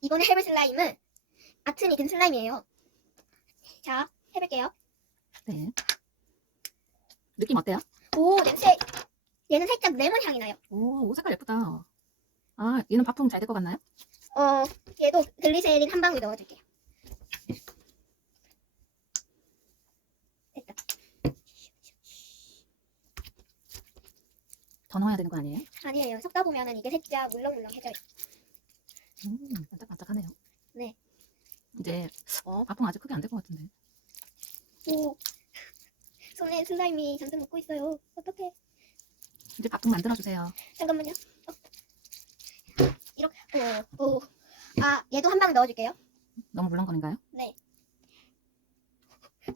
이번에 해볼 슬라임은 아튼이 든 슬라임이에요. 자, 해볼게요. 네. 느낌 어때요? 오, 냄새. 얘는 살짝 레몬 향이 나요. 오, 옷 색깔 예쁘다. 아, 얘는 바풍 잘 될 것 같나요? 어, 얘도 글리세린 한 방울 넣어줄게요. 됐다. 더 넣어야 되는 거 아니에요? 아니에요. 섞다 보면은 이게 살짝 물렁물렁해져요. 음, 반짝반짝하네요. 네. 이제 어, 바풍 아직 크게 안 될 것 같은데. 오, 손에 슬라임이 잔뜩 묻고 있어요. 어떡해. 이제 바풍 만들어 주세요. 잠깐만요. 어. 이렇게, 오, 오. 아, 얘도 한 방울 넣어줄게요. 너무 물렁거린가요? 네.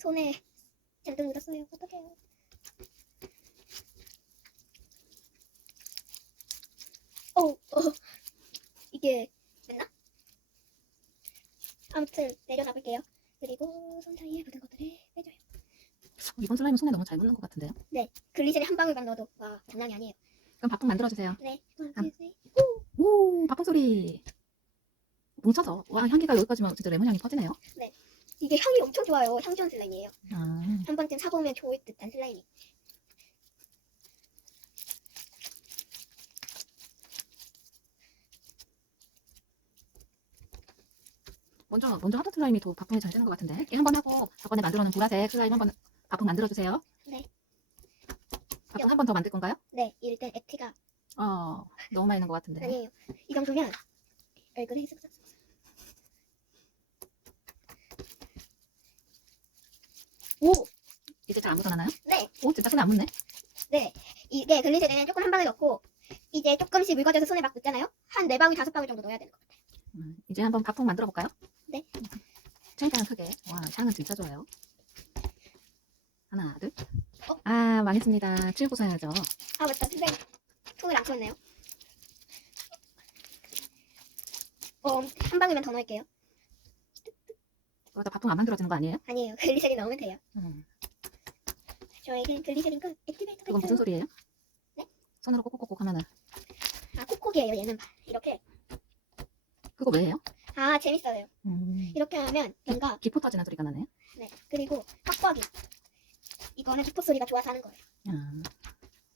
손에 잔뜩 묻었어요. 어떡해요. 어, 어. 이게? 아무튼 내려놔볼게요. 그리고 손 사이에 묻은 것들을 빼줘요. 이번 슬라임은 손에 너무 잘 묻는 것 같은데요. 글리세린 한 방울만 넣어도 와 장난이 아니에요. 그럼 바풍 만들어 주세요. 네. 감- 오, 바풍 소리. 뭉쳐서 와 향기가 여기까지만 진짜 레몬 향이 퍼지네요. 이게 향이 엄청 좋아요. 향 좋은 슬라임이에요. 아, 한 번쯤 사보면 좋을 듯한 슬라임이. 먼저 먼저 하던 슬라임이 더 바풍이 잘 되는 것 같은데. 이렇게 한번 하고 저번에 만들어 놓은 보라색 슬라임 한번 바풍 만들어 주세요. 네. 바풍 한 번 더 만들 건가요? 네. 이럴 땐 액티가 어, 너무 많이 있는 것 같은데. 아니에요. 이 정도면 얼굴에 쓱싹 오! 이제 잘 안 묻어나나요? 네. 오, 진짜 손에 안 묻네. 네. 이게 글리세린은 조금 한 방울 넣고 이제 조금씩 묽어져서 손에 막 묻잖아요. 한 네 방울 다섯 방울 정도 넣어야 되는 것 같아요. 음, 이제 한번 바풍 만들어 볼까요? 네. 최대한 크게. 와, 향은 진짜 좋아요. 하나, 둘. 어? 아, 망했습니다. 치우고 사야죠. 아 맞다. 슬라임 손을 안 치웠네요. 어, 한 방울만 더 넣을게요. 그러다 바풍 안 만들어지는 거 아니에요? 아니에요. 글리세린 넣으면 돼요. 음, 저에겐 글리세린 끝. 액티베이터가 그건 무슨 있어요. 소리예요? 네? 손으로 꼭꼭꼭 하면은 아, 콕콕이에요. 얘는 이렇게. 그거 왜 해요? 아, 재밌어요. 음, 이렇게 하면 뭔가 기포 터지는 소리가 나네. 네. 그리고 팍팍이. 이거는 기포 소리가 좋아서 하는 거예요. 아,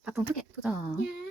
바풍 크게 도전. 야.